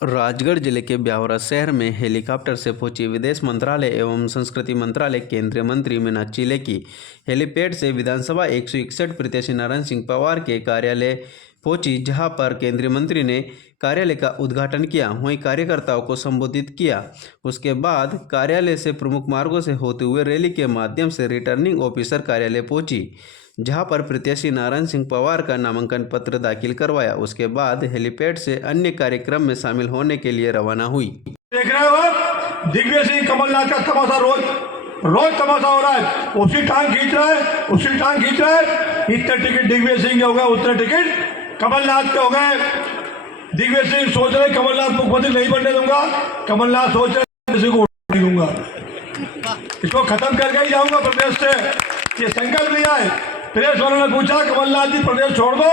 राजगढ़ जिले के ब्यावरा शहर में हेलीकॉप्टर से पहुंची विदेश मंत्रालय एवं संस्कृति मंत्रालय केंद्रीय मंत्री मीनाक्षी लेखी हेलीपैड से विधानसभा 161 प्रत्याशी नारायण सिंह पवार के कार्यालय पहुंची, जहां पर केंद्रीय मंत्री ने कार्यालय का उद्घाटन किया, वहीं कार्यकर्ताओं को संबोधित किया। उसके बाद कार्यालय से प्रमुख मार्गों से होते हुए रैली के माध्यम से रिटर्निंग ऑफिसर कार्यालय पहुंची, जहां पर प्रत्याशी नारायण सिंह पवार का नामांकन पत्र दाखिल करवाया। उसके बाद हेलीपैड से अन्य कार्यक्रम में शामिल होने के लिए रवाना हुई। देख रहे हो आप, दिग्विजय सिंह कमलनाथ का तमाशा रोज तमाशा हो रहा है। उसी टांग खींच रहा है। इतने टिकट दिग्विजय सिंह के हो गए, उतने टिकट कमलनाथ के हो गए। दिग्विजय सिंह सोच रहे कमलनाथ मुख्यमंत्री नहीं बनने दूंगा, कमलनाथ सोच रहे किसी को नहीं दूंगा, इसको खत्म करके ही जाऊंगा प्रदेश से। ये संकल्प लिया है। प्रेस वालों ने पूछा कमलनाथ जी प्रदेश छोड़ दो,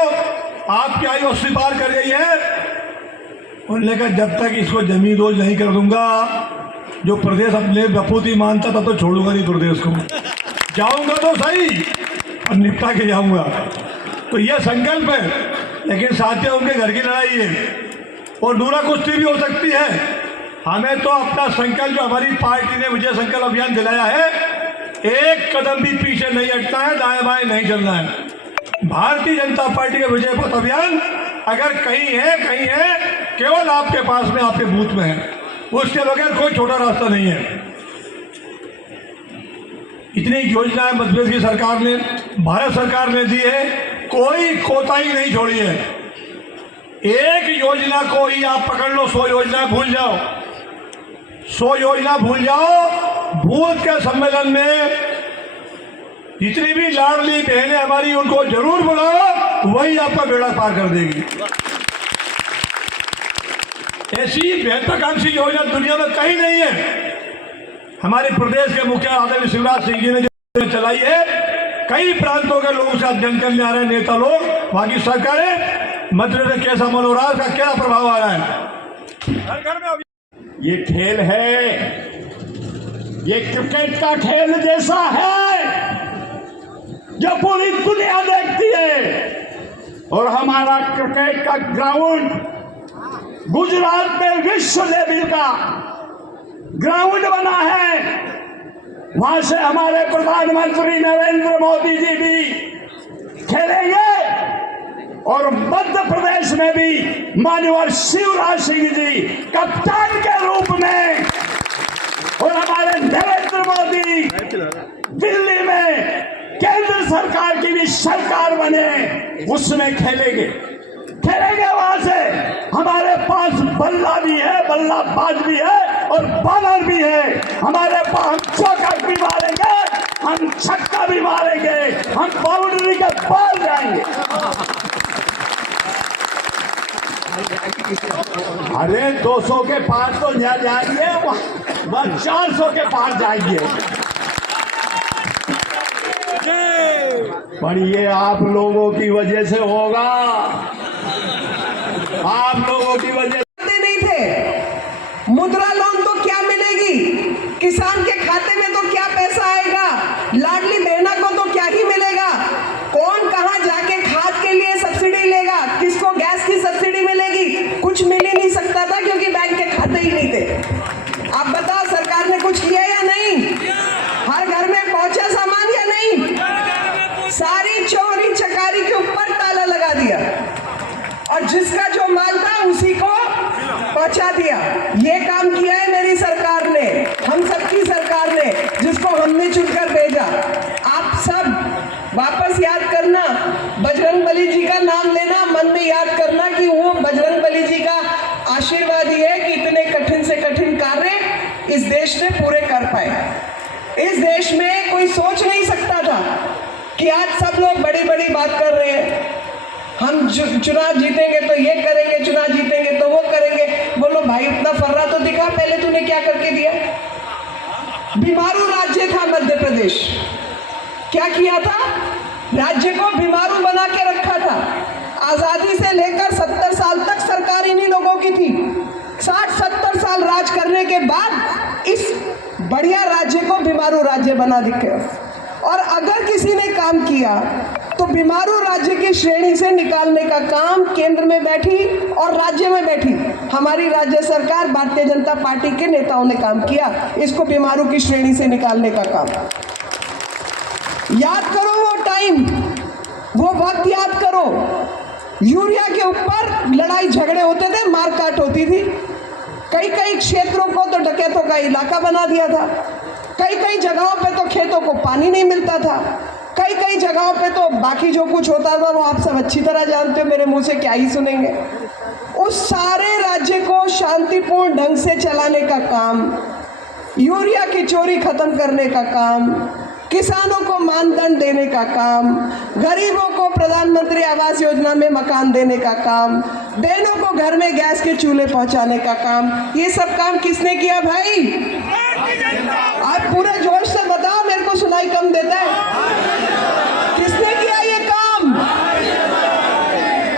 आपकी आयु 80 पार कर गई है। उन्होंने कहा जब तक इसको जमीन रोज नहीं कर दूंगा, जो प्रदेश अपने बपूती मानता था, तो छोड़ूंगा नहीं प्रदेश को। जाऊंगा तो सही और निपटा के जाऊंगा। तो यह संकल्प है। लेकिन साथियों, उनके घर की लड़ाई है और नूरा कुश्ती भी हो सकती है। हमें तो अपना संकल्प, जो हमारी पार्टी ने विजय संकल्प अभियान दिलाया है, एक कदम भी पीछे नहीं हटना है, दाएं बाएं नहीं चलना है। भारतीय जनता पार्टी का विजय पथ अभियान अगर कहीं है केवल आपके पास में, आपके बूथ में है। उसके बगैर कोई छोटा रास्ता नहीं है। इतनी योजनाएं मध्य प्रदेश की सरकार ने, भारत सरकार ने दी है, कोई कोताही नहीं छोड़ी है। एक योजना को ही आप पकड़ लो, 100 योजना भूल जाओ, 100 योजना भूल जाओ। बूथ के सम्मेलन में जितनी भी लाडली बहनें हमारी, उनको जरूर बुलाओ, वही आपका बेड़ा पार कर देगी। ऐसी महत्वाकांक्षी योजना दुनिया में कहीं नहीं है। हमारे प्रदेश के मुखिया आदरणीय शिवराज सिंह जी ने जो चलाई है, कई प्रांतों के लोगों से जंग करने आ रहे हैं नेता लोग, वहां की सरकारें। मध्य प्रदेश कैसा मनोराज का क्या प्रभाव आ रहा है। ये खेल है, ये क्रिकेट का खेल जैसा है जो पूरी दुनिया देखती है। और हमारा क्रिकेट का ग्राउंड गुजरात में विश्व लेवल का ग्राउंड बना है। वहां से हमारे प्रधानमंत्री नरेंद्र मोदी जी भी खेलेंगे और मध्य प्रदेश में भी माननीय शिवराज सिंह जी कप्तान के रूप में, और हमारे नरेंद्र मोदी दिल्ली में केंद्र सरकार की भी सरकार बने, उसमें खेलेंगे। वहां से हमारे पास बल्ला भी है, बल्लाबाज भी है और बॉलर भी है। हमारे पास हम चौका भी मारेंगे, हम छक्का भी मारेंगे, हम बाउंड्री के पार जाएंगे। अरे 200 के पार तो जा जाएंगे, वह 400 के पार जाएंगे। पर ये आप लोगों की वजह से होगा, आप लोगों की वजह से नहीं थे। मुद्रा लोन तो क्या मिलेगी, किसान के खाते में तो क्या पैसा आएगा, लाडली बहना को तो क्या ही मिलेगा। कौन कहां जाके खाद के लिए सब्सिडी लेगा, किसको गैस की सब्सिडी मिलेगी, कुछ मिल ही नहीं सकता था क्योंकि बैंक के खाते ही नहीं थे। आप बताओ सरकार ने कुछ किया या नहीं? हर घर में पहुंचा सामान या नहीं? सारी चोरी चकारी के ऊपर ताला लगा दिया और जिसका जो माल था उसी को पहुंचा दिया। ये काम किया है मेरी सरकार ने, हम सबकी सरकार ने, जिसको हमने चुनकर भेजा। आप सब वापस याद करना, बजरंगबली जी का नाम लेना, मन में याद करना कि वो बजरंगबली जी का आशीर्वाद ही है कि इतने कठिन से कठिन कार्य इस देश ने पूरे कर पाए। इस देश में कोई सोच नहीं सकता था कि आज सब लोग बड़ी बड़ी बात कर रहे हैं, हम चुनाव जीतेंगे तो ये करेंगे, चुनाव जीतेंगे तो वो करेंगे। बोलो भाई, उतना फर्रा तो दिखा, पहले तूने क्या करके दिया? बीमारू राज्य था मध्य प्रदेश, क्या किया था? राज्य को बीमारू बना के रखा था। आजादी से लेकर 70 साल तक सरकार इन्हीं लोगों की थी। 60-70 साल राज करने के बाद इस बढ़िया राज्य को बीमारू राज्य बना दिया। और अगर किसी ने काम किया तो बीमारू राज्य की श्रेणी से निकालने का काम केंद्र में बैठी और राज्य में बैठी हमारी राज्य सरकार भारतीय जनता पार्टी के नेताओं ने काम किया, इसको बीमारू की श्रेणी से निकालने का काम। याद करो वो टाइम, वो वक्त याद करो। यूरिया के ऊपर लड़ाई झगड़े होते थे, मारकाट होती थी। कई कई क्षेत्रों को तो डकैतों का इलाका बना दिया था। कई कई जगहों पे तो खेतों को पानी नहीं मिलता था। कई कई जगहों पे तो बाकी जो कुछ होता था वो आप सब अच्छी तरह जानते हो, मेरे मुंह से क्या ही सुनेंगे। उस सारे राज्य को शांतिपूर्ण ढंग से चलाने का काम, यूरिया की चोरी खत्म करने का काम, किसानों को मानदंड देने का काम, गरीबों को प्रधानमंत्री आवास योजना में मकान देने का काम, बहनों को घर में गैस के चूल्हे पहुंचाने का काम, ये सब काम किसने किया भाई? आप पूरे जोश से बताओ, मेरे को सुनाई कम देता है। किसने किया ये काम?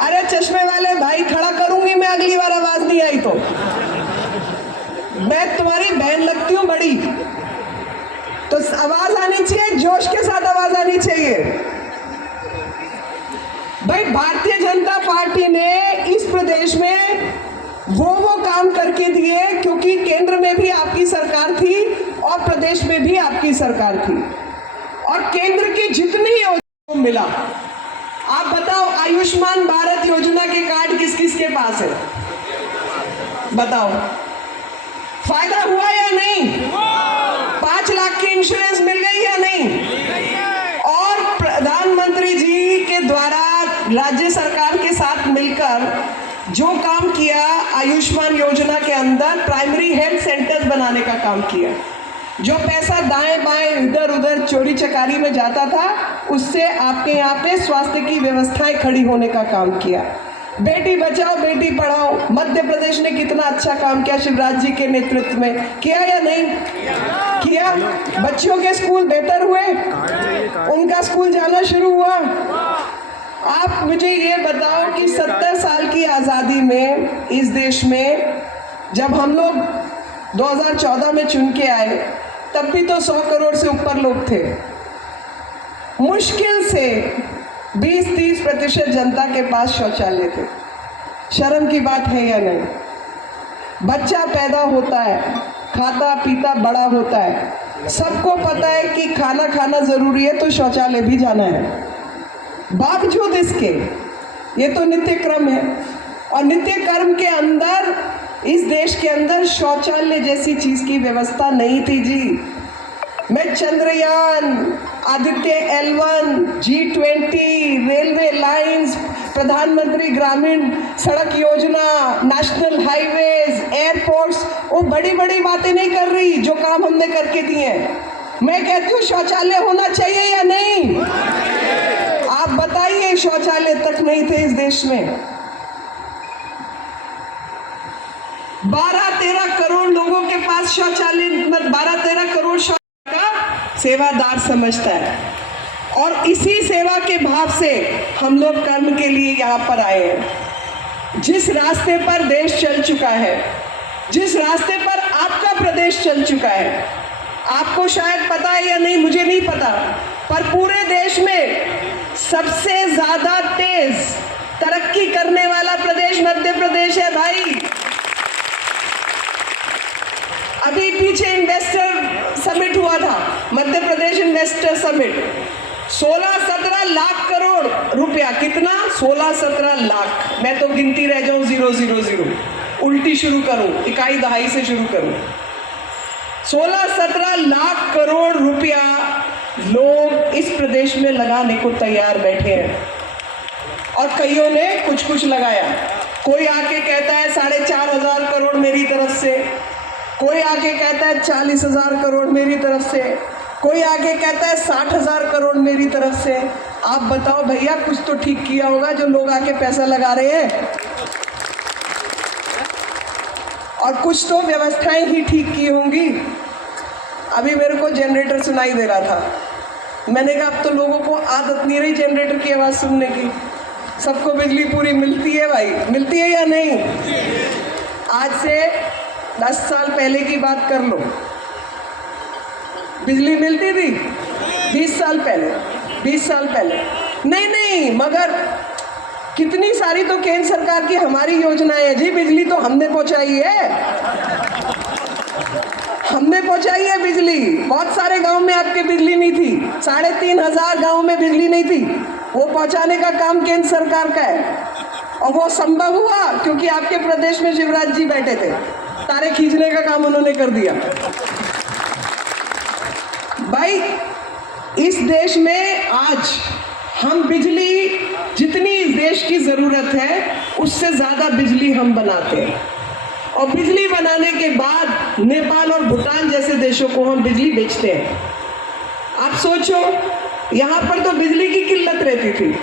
अरे चश्मे वाले भाई, खड़ा करूंगी मैं अगली बार आवाज नहीं आई तो। मैं तुम्हारी बहन लगती हूँ बड़ी, तो आवाज आनी चाहिए, जोश के साथ आवाज आनी चाहिए। भाई भारतीय जनता पार्टी ने इस प्रदेश में वो काम करके दिए क्योंकि केंद्र में भी आपकी सरकार थी और प्रदेश में भी आपकी सरकार थी, और केंद्र की जितनी योजना को मिला। आप बताओ, आयुष्मान भारत योजना के कार्ड किस किस के पास है? बताओ, फायदा हुआ या नहीं? 5 लाख की इंश्योरेंस मिल गई या नहीं? और प्रधानमंत्री जी के द्वारा राज्य सरकार के साथ मिलकर जो काम किया, आयुष्मान योजना के अंदर प्राइमरी हेल्थ सेंटर्स बनाने का काम किया। जो पैसा दाएं बाएं इधर उधर चोरी चकारी में जाता था, उससे आपके यहाँ पे स्वास्थ्य की व्यवस्थाएं खड़ी होने का काम किया। बेटी बचाओ बेटी पढ़ाओ, मध्य प्रदेश ने कितना अच्छा काम किया शिवराज जी के नेतृत्व में, किया या नहीं किया? बच्चों के स्कूल बेहतर हुए, उनका स्कूल जाना शुरू हुआ। आप मुझे ये बताओ कि 70 साल की आज़ादी में इस देश में जब हम लोग 2014 में चुन के आए, तब भी तो 100 करोड़ से ऊपर लोग थे। मुश्किल से 20-30% जनता के पास शौचालय थे। शर्म की बात है या नहीं? बच्चा पैदा होता है, खाता पीता बड़ा होता है, सबको पता है कि खाना खाना जरूरी है तो शौचालय भी जाना है। बावजूद इसके ये तो नित्य क्रम है, और नित्य कर्म के अंदर इस देश के अंदर शौचालय जैसी चीज की व्यवस्था नहीं थी जी। मैं Chandrayaan, Aditya L1, G20, railway lines, प्रधानमंत्री ग्रामीण सड़क योजना, नेशनल हाईवेज, एयरपोर्ट्स, वो बड़ी बड़ी बातें नहीं कर रही जो काम हमने करके दिए हैं। मैं कहती हूँ शौचालय होना चाहिए या नहीं? आप बताइए, शौचालय तक नहीं थे इस देश में। 12-13 करोड़ लोगों के पास शौचालय, 12-13 करोड़ का सेवादार समझता है, और इसी सेवा के भाव से हम लोग कर्म के लिए यहाँ पर आए हैं। जिस रास्ते पर देश चल चुका है, जिस रास्ते पर आपका प्रदेश चल चुका है, आपको शायद पता है या नहीं मुझे नहीं पता, पर पूरे देश में सबसे ज्यादा तेज तरक्की करने वाला प्रदेश मध्य प्रदेश है भाई। अभी पीछे इन्वेस्टर समिट हुआ था, मध्य प्रदेश इन्वेस्टर समिट, 16-17 लाख करोड़ रुपया। कितना? 16-17 लाख। मैं तो गिनती रह जाऊं 000, उल्टी शुरू करूं, इकाई दहाई से शुरू करूं। 16-17 लाख करोड़ रुपया लोग इस प्रदेश में लगाने को तैयार बैठे हैं, और कईयों ने कुछ कुछ लगाया। कोई आके कहता है 4,500 करोड़ मेरी तरफ से, कोई आके कहता है 40,000 करोड़ मेरी तरफ से, कोई आके कहता है 60,000 करोड़ मेरी तरफ से। आप बताओ भैया, कुछ तो ठीक किया होगा जो लोग आके पैसा लगा रहे हैं, और कुछ तो व्यवस्थाएं ही ठीक की होंगी। अभी मेरे को जनरेटर सुनाई दे रहा था, मैंने कहा अब तो लोगों को आदत नहीं रही जनरेटर की आवाज़ सुनने की। सबको बिजली पूरी मिलती है भाई, मिलती है या नहीं? आज से 10 साल पहले की बात कर लो, बिजली मिलती थी? 20 साल पहले, 20 साल पहले नहीं नहीं, मगर कितनी सारी तो केंद्र सरकार की हमारी योजनाएं हैं जी। बिजली तो हमने पहुंचाई है, हमने पहुंचाई है बिजली। बहुत सारे गांव में आपके बिजली नहीं थी, 3,500 गांव में बिजली नहीं थी, वो पहुंचाने का काम केंद्र सरकार का है। और वो संभव हुआ क्योंकि आपके प्रदेश में शिवराज जी बैठे थे, तारे खींचने का काम उन्होंने कर दिया। भाई, इस देश में आज हम बिजली, जितनी इस देश की जरूरत है उससे ज्यादा बिजली हम बनाते हैं, और बिजली बनाने के बाद नेपाल और भूटान जैसे देशों को हम बिजली बेचते हैं। आप सोचो, यहाँ पर तो बिजली की किल्लत रहती थी,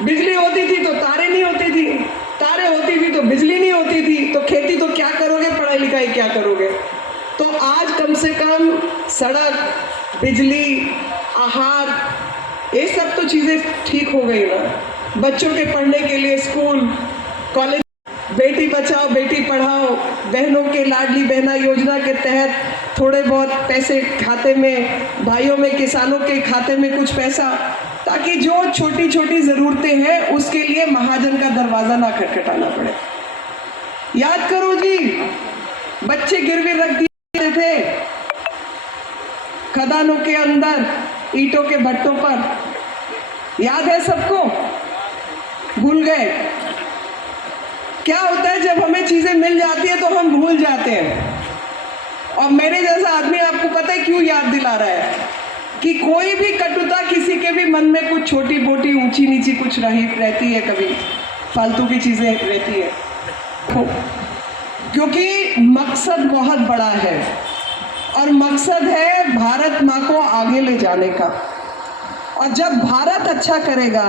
बिजली होती थी तो तारे नहीं होती थी, तारे होती थी तो बिजली नहीं होती थी, तो खेती तो क्या करोगे, पढ़ाई लिखाई क्या करोगे। तो आज कम से कम सड़क, बिजली, आहार, ये सब तो चीज़ें ठीक हो गई ना। बच्चों के पढ़ने के लिए स्कूल, कॉलेज, बेटी बचाओ बेटी पढ़ाओ, बहनों के लाडली बहना योजना के तहत थोड़े बहुत पैसे खाते में, भाइयों में, किसानों के खाते में कुछ पैसा, ताकि जो छोटी छोटी ज़रूरतें हैं उसके लिए महाजन का दरवाज़ा ना खटखटाना पड़े। याद करो जी, बच्चे गिरवी रख दिए थे खदानों के अंदर, ईंटों के भट्टों पर, याद है सबको? भूल गए? क्या होता है जब हमें चीजें मिल जाती है तो हम भूल जाते हैं। और मेरे जैसा आदमी आपको पता है क्यों याद दिला रहा है कि कोई भी कटुता, किसी के भी मन में कुछ छोटी मोटी, ऊंची नीची कुछ रहती है, कभी फालतू की चीजें रहती है, क्योंकि मकसद बहुत बड़ा है, और मकसद है भारत माँ को आगे ले जाने का। और जब भारत अच्छा करेगा,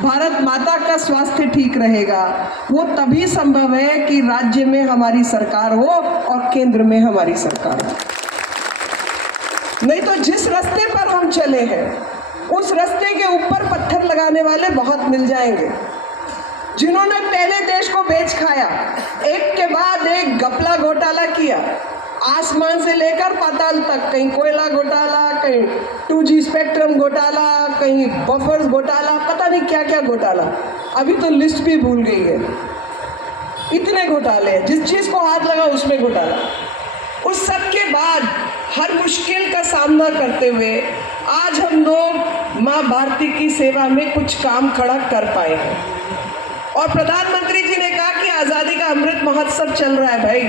भारत माता का स्वास्थ्य ठीक रहेगा, वो तभी संभव है कि राज्य में हमारी सरकार हो और केंद्र में हमारी सरकार हो। नहीं तो जिस रास्ते पर हम चले हैं उस रास्ते के ऊपर पत्थर लगाने वाले बहुत मिल जाएंगे, जिन्होंने पहले देश को बेच खाया, एक के बाद एक घपला घोटाला किया, आसमान से लेकर पाताल तक, कहीं कोयला घोटाला, कहीं 2G स्पेक्ट्रम घोटाला, कहीं बफर्स घोटाला, पता नहीं क्या क्या घोटाला, अभी तो लिस्ट भी भूल गई है। इतने घोटाले हैं, जिस चीज़ को हाथ लगा उसमें घोटाला। उस सब के बाद हर मुश्किल का सामना करते हुए आज हम लोग माँ भारती की सेवा में कुछ काम खड़ा कर पाए हैं। और प्रधानमंत्री जी ने कहा कि आज़ादी का अमृत महोत्सव चल रहा है भाई,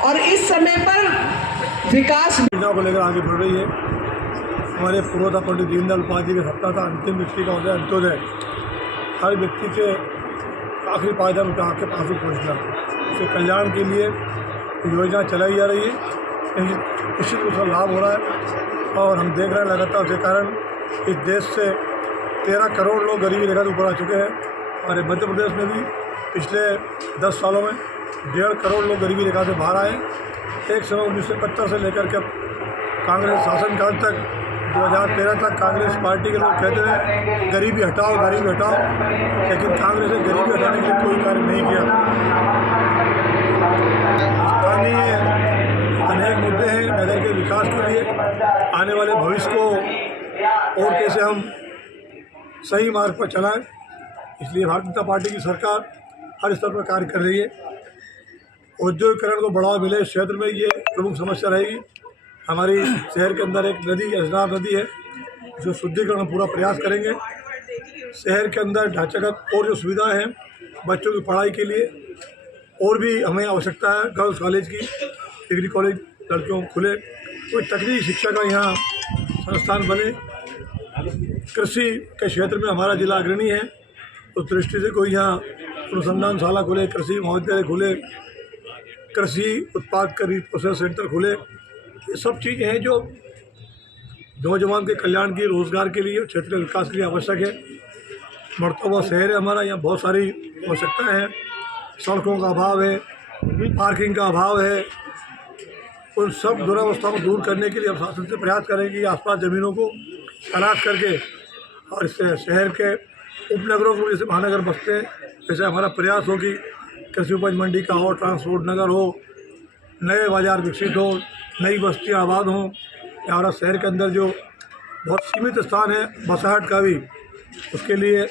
और इस समय पर विकास योजना को लेकर आगे बढ़ रही है। हमारे पूर्वता पंडित दीनदयाल उपाध्याय का सपना था अंतिम व्यक्ति का होता है अंत्योदय, हर व्यक्ति के आखिरी पायदान उनके आँख के पास पहुँचना। उसके कल्याण के लिए योजना चलाई जा रही है, निश्चित उसका लाभ हो रहा है। और हम देख रहे हैं लगातार उसके कारण इस देश से 13 करोड़ लोग गरीबी रेखा से ऊपर आ चुके हैं। हमारे मध्य प्रदेश में भी पिछले 10 सालों में 1.5 करोड़ लोग गरीबी रेखा से बाहर आए। एक समय 1971 से लेकर के कांग्रेस शासनकाल तक 2013 तक कांग्रेस पार्टी के लोग कहते रहे गरीबी हटाओ गरीबी हटाओ, लेकिन कांग्रेस ने गरीबी हटाने के लिए कोई कार्य नहीं किया। स्थानीय अनेक मुद्दे हैं नगर के विकास के लिए, आने वाले भविष्य को और कैसे हम सही मार्ग पर चलाएं, इसलिए भारतीय जनता पार्टी की सरकार हर स्तर पर कार्य कर रही है। औद्योगिकरण को बढ़ावा मिले इस क्षेत्र में ये प्रमुख समस्या रहेगी। हमारी शहर के अंदर एक नदी अजनार नदी है, जो शुद्धिकरण पूरा प्रयास करेंगे। शहर के अंदर ढांचागत और जो सुविधाएं हैं बच्चों की पढ़ाई के लिए और भी हमें आवश्यकता है। गर्ल्स कॉलेज की, डिग्री कॉलेज लड़कियों को खुले, कोई तकनीकी शिक्षा का यहाँ संस्थान बने। कृषि के क्षेत्र में हमारा जिला अग्रणी है, उस दृष्टि से कोई यहाँ अनुसंधान शाला खुले, कृषि महाविद्यालय खुले, कृषि उत्पाद का प्रोसेस सेंटर खुले। ये सब चीज़ें हैं जो नौजवान के कल्याण की, रोजगार के लिए, क्षेत्र के विकास के लिए आवश्यक है। बढ़ता हुआ शहर है हमारा, यहाँ बहुत सारी आवश्यकताएं हैं। सड़कों का अभाव है, पार्किंग का अभाव है, उन सब दुरावस्था को दूर करने के लिए हम शासन से प्रयास करेंगे कि आसपास ज़मीनों को तलाश करके और इससे शहर के उपनगरों को, जैसे महानगर बसते हैं, जैसे हमारा प्रयास हो कि कृषि उपज मंडी का हो, ट्रांसपोर्ट नगर हो, नए बाज़ार विकसित हो, नई बस्तियाँ आबाद हों। हमारा शहर के अंदर जो बहुत सीमित स्थान है बसाहट का भी, उसके लिए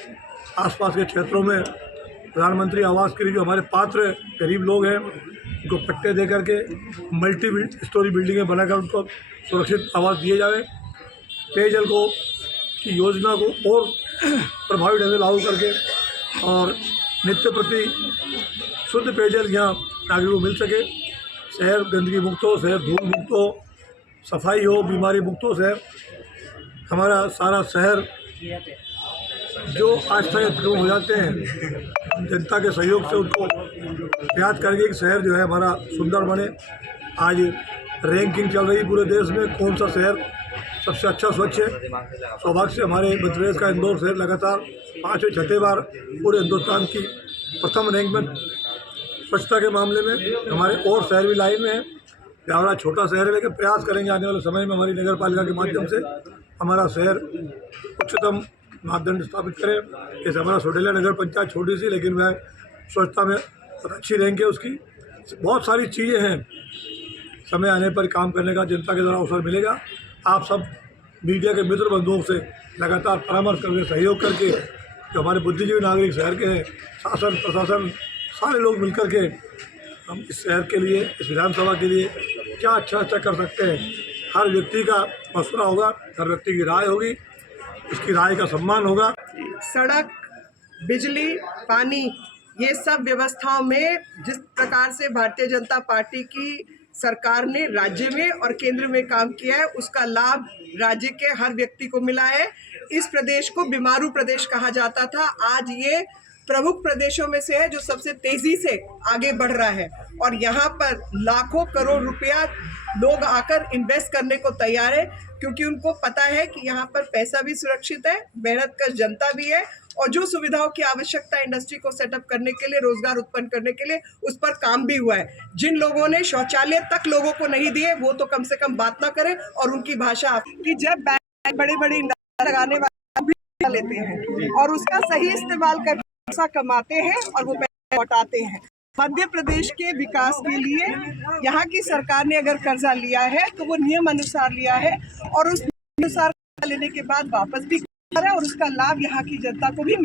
आसपास के क्षेत्रों में प्रधानमंत्री आवास के लिए जो हमारे पात्र गरीब लोग हैं उनको पट्टे दे करके मल्टी स्टोरी बिल्डिंगें बनाकर उनको सुरक्षित आवास दिए जाए। पेयजल को की योजना को और प्रभावी ढंग से लागू करके और नित्य प्रति शुद्ध पेयजल यहाँ नागरिकों को मिल सके। शहर गंदगी मुक्त हो, शहर धूल मुक्त हो, सफाई हो, बीमारी मुक्त हो शहर। हमारा सारा शहर जो आस्था अतिक्रमण हो जाते हैं जनता के सहयोग से उनको प्रयास करेंगे कि शहर जो है हमारा सुंदर बने। आज रैंकिंग चल रही पूरे देश में कौन सा शहर सबसे अच्छा स्वच्छ है। सौभाग्य से हमारे मध्य प्रदेश का इंदौर शहर लगातार 5वें 6ठे बार पूरे हिंदुस्तान की प्रथम रैंक में स्वच्छता के मामले में। हमारे और शहर भी लाइन में है। ब्यावरा छोटा शहर है लेकिन प्रयास करेंगे आने वाले समय में हमारी नगर पालिका के माध्यम से हमारा शहर उच्चतम मापदंड स्थापित करें। जैसे हमारा सोडेला नगर पंचायत छोटी सी लेकिन वह स्वच्छता में बहुत अच्छी रैंक है उसकी। बहुत सारी चीज़ें हैं, समय आने पर काम करने का जनता के द्वारा अवसर मिलेगा। आप सब मीडिया के मित्र बंधुओं से लगातार परामर्श करके सहयोग करके जो हमारे बुद्धिजीवी नागरिक शहर के हैं, शासन प्रशासन सारे लोग मिलकर के हम इस शहर के लिए, इस विधानसभा के लिए क्या अच्छा कर सकते हैं। हर व्यक्ति का मशवरा होगा, हर व्यक्ति की राय होगी, उसकी राय का सम्मान होगा। सड़क, बिजली, पानी, ये सब व्यवस्थाओं में जिस प्रकार से भारतीय जनता पार्टी की सरकार ने राज्य में और केंद्र में काम किया है उसका लाभ राज्य के हर व्यक्ति को मिला है। इस प्रदेश को बीमारू प्रदेश कहा जाता था, आज ये प्रमुख प्रदेशों में से है जो सबसे तेजी से आगे बढ़ रहा है और यहाँ पर लाखों करोड़ रुपया लोग आकर इन्वेस्ट करने को तैयार है क्योंकि उनको पता है कि यहाँ पर पैसा भी सुरक्षित है, मेहनत कर जनता भी है और जो सुविधाओं की आवश्यकता इंडस्ट्री को सेटअप करने के लिए, रोजगार उत्पन्न करने के लिए उस पर काम भी हुआ है। जिन लोगों ने शौचालय तक लोगों को नहीं दिए वो तो कम से कम बात ना करें और उनकी भाषा कि जब बैंक बड़े बड़े इंडस्ट्री लगाने वाले लेते हैं और उसका सही इस्तेमाल करके पैसा कमाते हैं और वो पैसा लौटाते हैं। मध्य प्रदेश के विकास के लिए यहाँ की सरकार ने अगर कर्जा लिया है तो वो नियम अनुसार लिया है और उस अनुसार लेने के बाद वापस भी कर रहा है और उसका लाभ यहाँ की जनता को भी